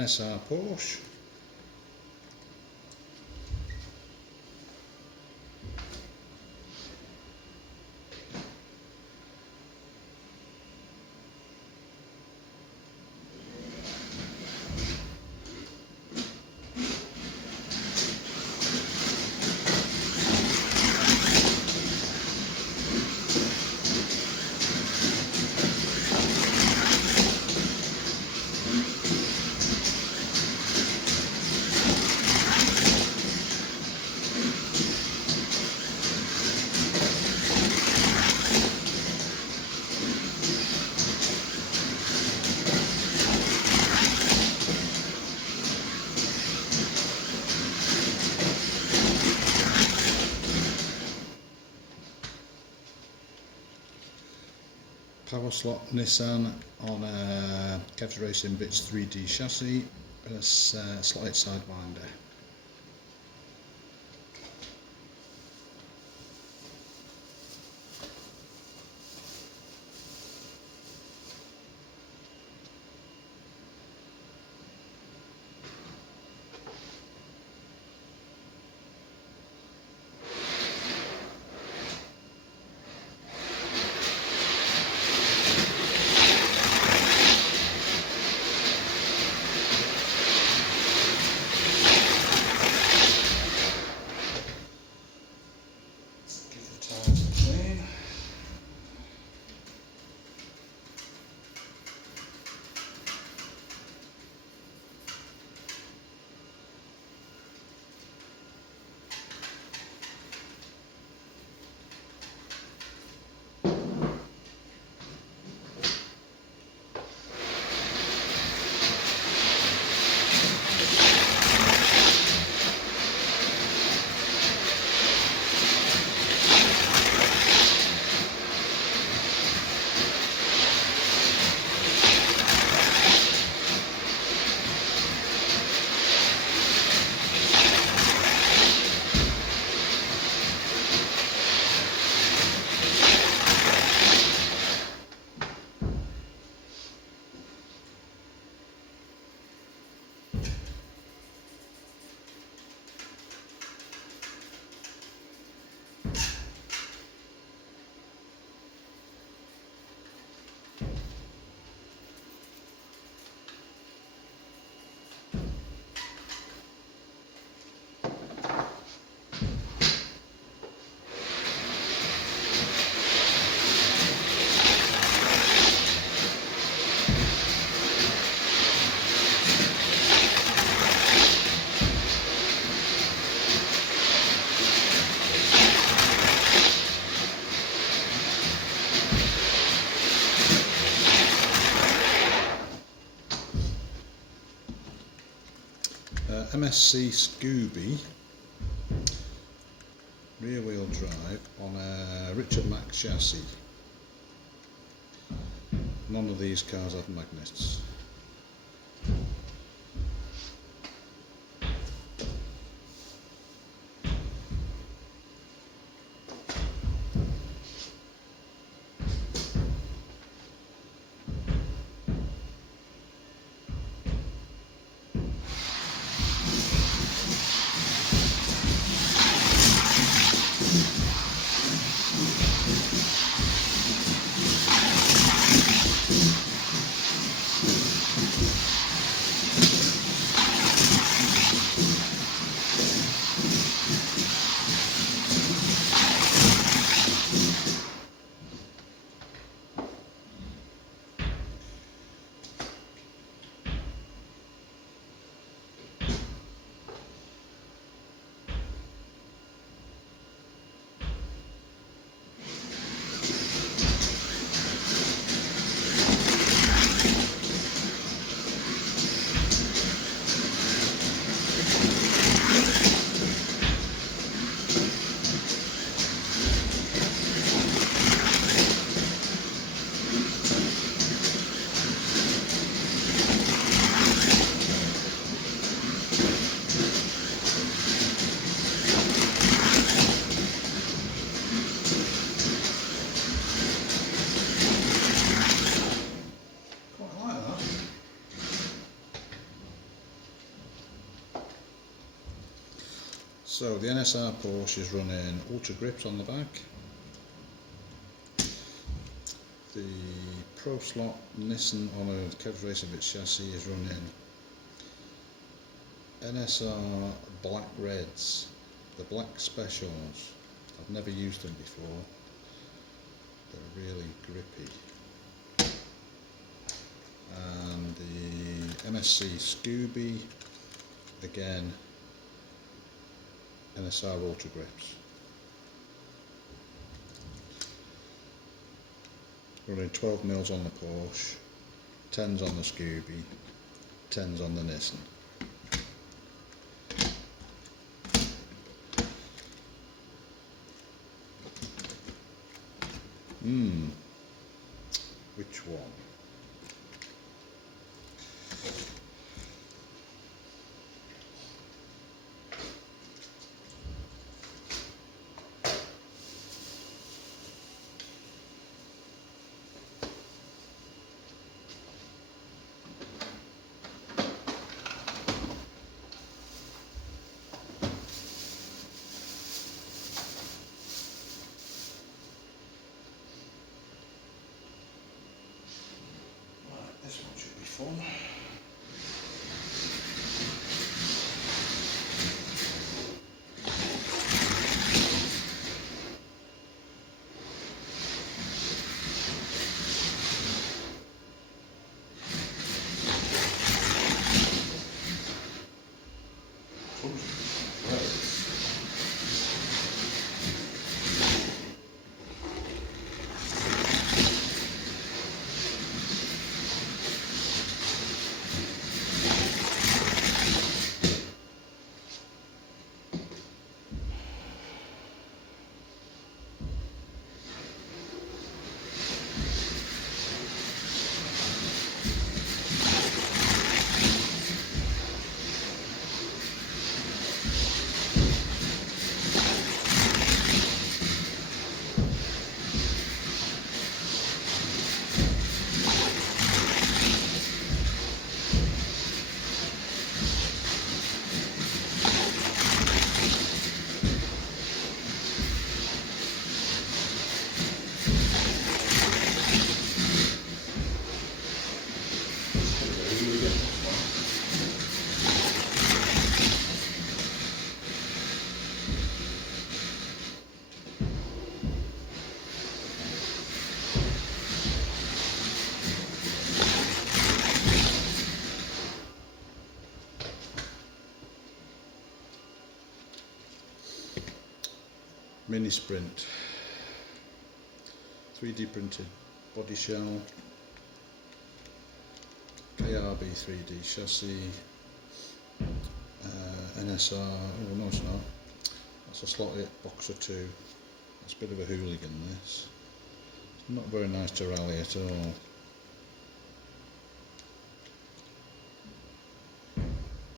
NSR Porsche. Power slot Nissan on a Kevs Racing Bits 3D chassis and a slotted sidewinder. MSC Scooby rear wheel drive on a Richard Mack chassis. None of these cars have magnets. So the NSR Porsche is running Ultra Grips on the back. The Pro Slot Nissan on a Kevs Racing Bits chassis is running NSR Black Reds, the Black Specials. I've never used them before. They're really grippy. And the MSC Scooby, again NSR Ultra Grips. Running 12 mils on the Porsche, 10s on the Scooby, 10s on the Nissan. Which one? This one should be fun. Mini Sprint, 3D printed body shell, KRB 3D chassis, NSR, oh no it's not, that's a slotted Boxer 2, that's a bit of a hooligan this, it's not very nice to rally at all.